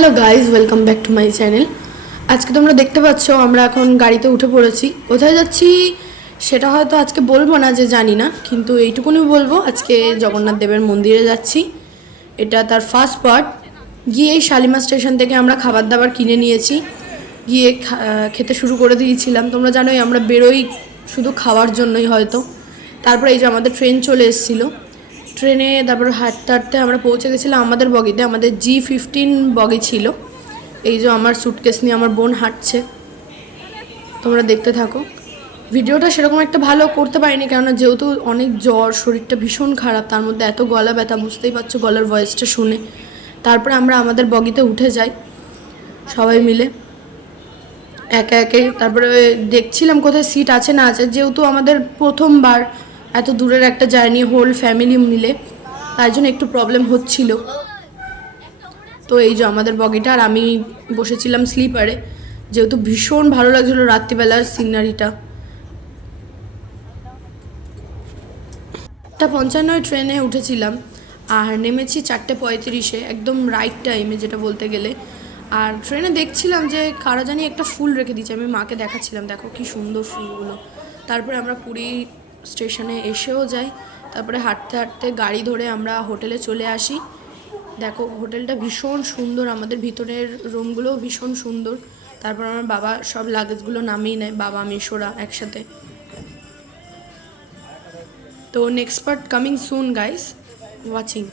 Hello guys, welcome back to my channel. আজকে তোমরা দেখতে পাচ্ছ আমরা এখন গাড়িতে উঠে পড়েছি। কোথায় যাচ্ছি সেটা হয়তো আজকে বলবো না, যে জানি না, কিন্তু এইটুকুনি বলবো আজকে জগন্নাথ দেবের মন্দিরে যাচ্ছি। এটা তার ফার্স্ট পার্ট। গিয়ে এই শালিমার স্টেশন থেকে আমরা খাবার দাবার কিনে নিয়েছি, গিয়ে খেতে শুরু করে দিয়েছিলাম। তোমরা জানোই আমরা বেরোই শুধু খাওয়ার জন্যই হয়তো। তারপরে এই যে আমাদের ট্রেন চলে এসেছিলো, ট্রেনে তারপর হাঁটতে হাঁটতে আমরা পৌঁছে গেছিলাম আমাদের বগিতে। আমাদের G15 বগি ছিল। এই যে আমার সুটকেস নিয়ে আমার বোন হাঁটছে, তোমরা দেখতে থাকো। ভিডিওটা সেরকম একটা ভালো করতে পারিনি, কেননা যেহেতু অনেক জ্বর, শরীরটা ভীষণ খারাপ, তার মধ্যে এত গলা ব্যথা, বুঝতেই পারছো গলার ভয়েসটা শুনে। তারপরে আমরা আমাদের বগিতে উঠে যাই সবাই মিলে একে একে। তারপরে দেখছিলাম কোথায় সিট আছে না আছে, যেহেতু আমাদের প্রথমবার এত দূরের একটা জার্নি হোল ফ্যামিলি মিলে, তাই জন্য একটু প্রবলেম হচ্ছিল। তো এই যে আমাদের বগিটা, আর আমি বসেছিলাম স্লিপারে, যেহেতু ভীষণ ভালো লাগছিলো রাত্রিবেলার সিনারিটা। 8:55 ট্রেনে উঠেছিলাম আর নেমেছি 4:35, একদম রাইট টাইমে যেটা বলতে গেলে। আর ট্রেনে দেখছিলাম যে কারা জানি একটা ফুল রেখে দিয়েছে, আমি মাকে দেখাচ্ছিলাম, দেখো কি সুন্দর ফুলগুলো। তারপরে আমরা পুরী স্টেশনে এসেও যাই। তারপরে হাঁটতে হাঁটতে গাড়ি ধরে আমরা হোটেলে চলে আসি। দেখো হোটেলটা ভীষণ সুন্দর, আমাদের ভিতরের রুমগুলোও ভীষণ সুন্দর। তারপর আমার বাবা সব লাগেজগুলো নামিয়ে নেয়, বাবা মেশোরা একসাথে। তো next part coming soon guys, watching.